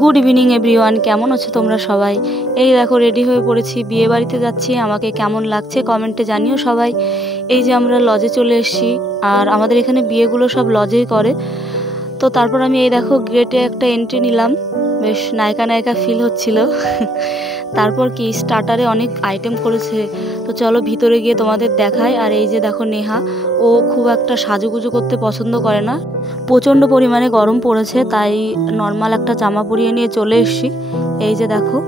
Good evening everyone, কেমন আছো তোমরা সবাই? এই দেখো রেডি হয়ে পড়েছি, বিয়ে বাড়িতে যাচ্ছি। আমাকে কেমন লাগছে কমেন্টে জানিও সবাই। এই যে আমরা লজে চলে এসেছি, আর আমাদের এখানে বিয়েগুলো সব লজেই করে। তো তারপর আমি এই দেখো গেটে একটা এন্ট্রি নিলাম, বেশ নায়িকা নায়িকা ফিল হচ্ছিল। তারপর কি স্টার্টারে অনেক আইটেম করেছে, তো চলো ভিতরে গিয়ে তোমাদের দেখাই। আর এই যে দেখো নেহা, ও খুব একটা সাজুগুজু করতে পছন্দ করে না, প্রচণ্ড পরিমাণে গরম পড়েছে, তাই নর্মাল একটা জামা পরিয়ে নিয়ে চলে এসেছি। এই যে দেখো,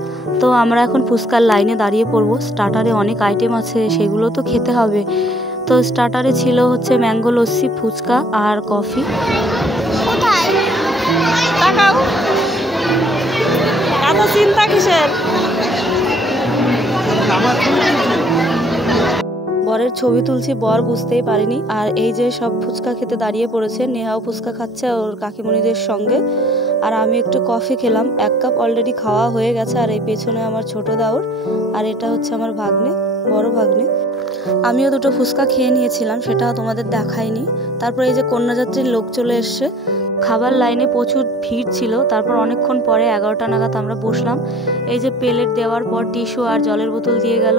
তো আমরা এখন ফুচকার লাইনে দাঁড়িয়ে পড়বো। স্টার্টারে অনেক আইটেম আছে, সেগুলো তো খেতে হবে। তো স্টার্টারে ছিল হচ্ছে ম্যাঙ্গো লস্যি, ফুচকা আর কফি। এত চিন্তা কিসের? বরের ছবি তুলছি, বর বুঝতেই পারিনি। আর এই যে সব ফুচকা খেতে দাঁড়িয়ে পড়েছে, নেহাও ফুচকা খাচ্ছে ওর কাকিমণিদের সঙ্গে। আর আমি একটু কফি খেলাম, 1 কাপ অলরেডি খাওয়া হয়ে গেছে। আর এই পেছনে আমার ছোট দাওর, আর এটা হচ্ছে আমার ভাগ্নে, বড় ভাগ্নে। আমিও দুটো ফুচকা খেয়ে নিয়েছিলাম, সেটাও তোমাদের দেখাইনি। তারপর এই যে কন্যাযাত্রীর লোক চলে এসছে, খাবার লাইনে প্রচুর ভিড় ছিল। তারপর অনেকক্ষণ পরে 11টা নাগাদ আমরা বসলাম। এই যে প্লেট দেওয়ার পর টিস্যু আর জলের বোতল দিয়ে গেল।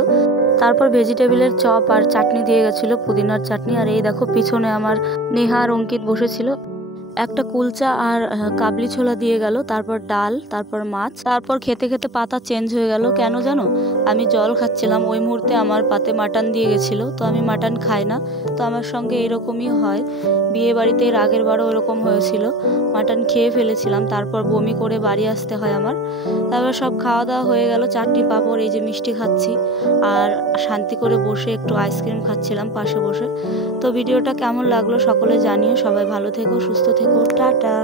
তারপর ভেজিটেবিলের চপ আর চাটনি দিয়ে গেছিলো, পুদিনার চাটনি। আর এই দেখো পিছনে আমার নেহা আর অঙ্কিত বসেছিল। একটা কুলচা আর কাবলি ছোলা দিয়ে গেল, তারপর ডাল, তারপর মাছ। তারপর খেতে খেতে পাতা চেঞ্জ হয়ে গেল। কেন জানো? আমি জল খাচ্ছিলাম, ওই মুহূর্তে আমার পাতে মাটন দিয়ে গেছিলো। তো আমি মাটন খাই না, তো আমার সঙ্গে এরকমই হয়। বিয়ে বাড়িতে এর আগের বারও এরকম হয়েছিল, মাটন খেয়ে ফেলেছিলাম, তারপর বমি করে বাড়ি আসতে হয় আমার। তারপর সব খাওয়া দাওয়া হয়ে গেল, চাটনি পাঁপড়, এই যে মিষ্টি খাচ্ছি। আর শান্তি করে বসে একটু আইসক্রিম খাচ্ছিলাম পাশে বসে। তো ভিডিওটা কেমন লাগলো সকলে জানিও। সবাই ভালো থেকো, সুস্থ থেকো, টাটা।